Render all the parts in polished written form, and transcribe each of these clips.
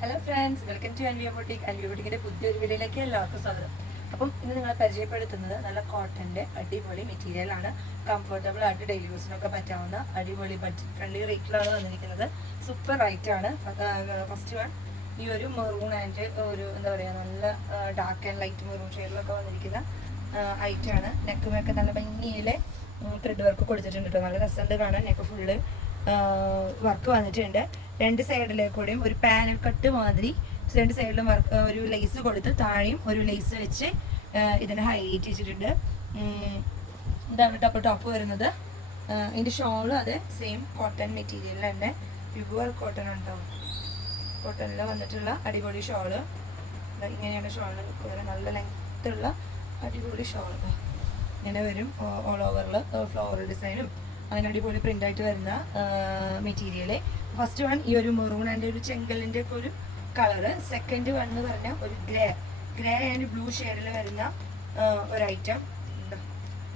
Hello friends, welcome to Anvia boutique. അൻവിയ ബൊട്ടിക്കിന്റെ പുതിയൊരു വീഡിയോയിലേക്ക് എല്ലാവർക്കും സ്വാഗതം. അപ്പം ഇന്ന് നിങ്ങളെ പരിചയപ്പെടുത്തുന്നത് നല്ല കോട്ടന്റെ അടിപൊളി മെറ്റീരിയൽ ആണ്. കംഫർട്ടബിൾ ആയിട്ട് ഡെയിലി യൂസിനൊക്കെ പറ്റാവുന്ന അടിപൊളി ബഡ്ജറ്റ് ഫ്രണ്ട്ലി റേറ്റിലാണ് വന്നിരിക്കുന്നത്. സൂപ്പർ റൈറ്റ് ആണ്. ഫസ്റ്റ് വൺ ഈ ഒരു മെറൂൺ ആൻഡ് ഒരു എന്താ പറയുക നല്ല ഡാർക്ക് ആൻഡ് ലൈറ്റ് മെറൂൺ ഷെയ്ഡിലൊക്കെ വന്നിരിക്കുന്ന ഐറ്റാണ്. നെക്കുമൊക്കെ നല്ല ഭംഗിയിലെ ത്രെഡ് വർക്ക് കൊടുത്തിട്ടുണ്ട് കേട്ടോ. നല്ല രസമുണ്ട് കാണാൻ. നെക്ക് ഫുള്ള് വർക്ക് വന്നിട്ടുണ്ട്. രണ്ട് സൈഡിലേക്കൂടെയും ഒരു പാനൽ കട്ട് മാതിരി രണ്ട് സൈഡിലും വർക്ക് ഒരു ലേസ് കൊടുത്ത് താഴെയും ഒരു ലേസ് വെച്ച് ഇതിനെ ഹൈലൈറ്റ് ചെയ്തിട്ടുണ്ട്. ഇതാണ് ടോപ്പ് വരുന്നത്. ഇതിൻ്റെ ഷോളും അതെ സെയിം കോട്ടൺ മെറ്റീരിയലിൽ തന്നെ പ്യുവർ കോട്ടൺ ഉണ്ടാവും. കോട്ടണിൽ വന്നിട്ടുള്ള അടിപൊളി ഷോള് ഇങ്ങനെയാണ്. ഷോളിന് നല്ല ലെങ്ത്തുള്ള അടിപൊളി ഷോള് ഇങ്ങനെ വരും. ഓൾ ഓവറിൽ ഫ്ലോറൽ ഡിസൈനും അങ്ങനെ അടിപൊളി പ്രിൻ്റായിട്ട് വരുന്ന മെറ്റീരിയൽ. ഫസ്റ്റ് വൺ ഈ ഒരു മെറൂൺ ആൻഡ് ഒരു ചെങ്കലിൻ്റെ ഒക്കെ ഒരു കളറ്. സെക്കൻഡ് വൺ എന്ന് പറഞ്ഞാൽ ഒരു ഗ്രേ ആൻഡ് ബ്ലൂ ഷെയ്ഡിൽ വരുന്ന ഒരു ഐറ്റം.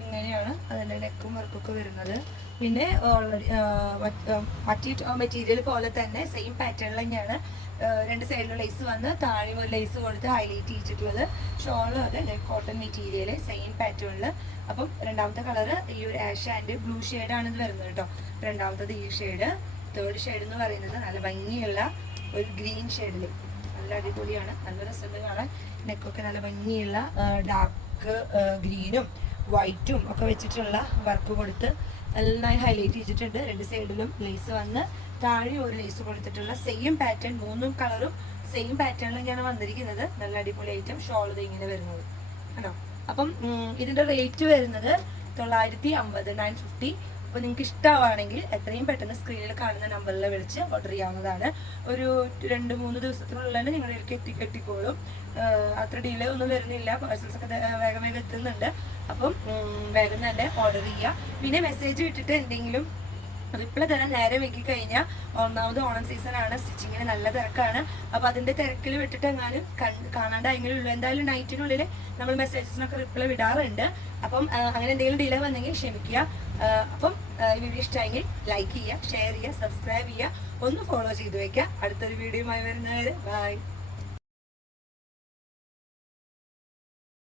ഇങ്ങനെയാണ് അതിൻ്റെ നെക്കും വർക്കൊക്കെ വരുന്നത്. പിന്നെ ഓൾറെഡി മറ്റേ മെറ്റീരിയൽ പോലെ തന്നെ സെയിം പാറ്റേണിൽ തന്നെയാണ് രണ്ട് സൈഡിലും ലേസ് വന്ന് താഴെ ഒരു ലേസ് കൊടുത്ത് ഹൈലൈറ്റ് ചെയ്തിട്ടുള്ളത്. ഷോളും അതെ കോട്ടൺ മെറ്റീരിയൽ സെയിം പാറ്റേണിൽ. അപ്പം രണ്ടാമത്തെ കളറ് ഈ ഒരു ആഷ് ആൻഡ് ബ്ലൂ ഷെയ്ഡാണ് ഇത് വരുന്നത് കേട്ടോ. രണ്ടാമത്തത് ഈ ഷെയ്ഡ്. തേർഡ് ഷെയ്ഡ് എന്ന് പറയുന്നത് നല്ല ഭംഗിയുള്ള ഒരു ഗ്രീൻ ഷെയ്ഡിൽ നല്ല അടിപൊളിയാണ്. നല്ല രസമുണ്ട് കാണാൻ. നെക്കൊക്കെ നല്ല ഭംഗിയുള്ള ഡാർക്ക് ഗ്രീനും വൈറ്റും ഒക്കെ വെച്ചിട്ടുള്ള വർക്ക് കൊടുത്ത് നന്നായി ഹൈലൈറ്റ് ചെയ്തിട്ടുണ്ട്. രണ്ട് സൈഡിലും ലേസ് വന്ന് താഴെ ഒരു ലേസ് കൊടുത്തിട്ടുള്ള സെയിം പാറ്റേൺ. മൂന്നും കളറും സെയിം പാറ്റേണിലൊക്കെയാണ് വന്നിരിക്കുന്നത്. നല്ല അടിപൊളി ഐറ്റം. ഷോൾ ഇത് ഇങ്ങനെ വരുന്നത് കേട്ടോ. അപ്പം ഇതിൻ്റെ റേറ്റ് വരുന്നത് 950 950. അപ്പോൾ നിങ്ങൾക്ക് ഇഷ്ടമാണെങ്കിൽ എത്രയും പെട്ടെന്ന് സ്ക്രീനിൽ കാണുന്ന നമ്പറിൽ വിളിച്ച് ഓർഡർ ചെയ്യാവുന്നതാണ്. ഒരു 2-3 ദിവസത്തിനുള്ളിൽ തന്നെ നിങ്ങളിലേക്ക് എത്തിക്കോളും. അത്ര ഡിലേ ഒന്നും വരുന്നില്ല. പാഴ്സൽസ് ഒക്കെ വേഗം എത്തുന്നുണ്ട്. അപ്പം വേഗം തന്നെ ഓർഡർ ചെയ്യുക. പിന്നെ മെസ്സേജ് വിട്ടിട്ട് എന്തെങ്കിലും റിപ്ലൈ തരാൻ നേരെ വൈകി കഴിഞ്ഞാൽ ഒന്നാമത് ഓണം സീസൺ ആണ്. സ്റ്റിച്ചിങ്ങിന് നല്ല തിരക്കാണ്. അപ്പോൾ അതിൻ്റെ തിരക്കിൽ വിട്ടിട്ട് എങ്ങാനും കാണാണ്ടായെങ്കിലും ഉള്ളൂ. എന്തായാലും നൈറ്റിനുള്ളിൽ നമ്മൾ മെസ്സേജസിനൊക്കെ റിപ്ലൈ വിടാറുണ്ട്. അപ്പം അങ്ങനെ എന്തെങ്കിലും ഡിലേ വന്നെങ്കിൽ ക്ഷമിക്കുക. അപ്പം ഈ വീഡിയോ ഇഷ്ടമായെങ്കിൽ ലൈക്ക് ചെയ്യുക, ഷെയർ ചെയ്യുക, സബ്സ്ക്രൈബ് ചെയ്യുക, ഒന്ന് ഫോളോ ചെയ്ത് വയ്ക്കുക. അടുത്തൊരു വീഡിയോയുമായി വരുന്നവരെ ബൈ.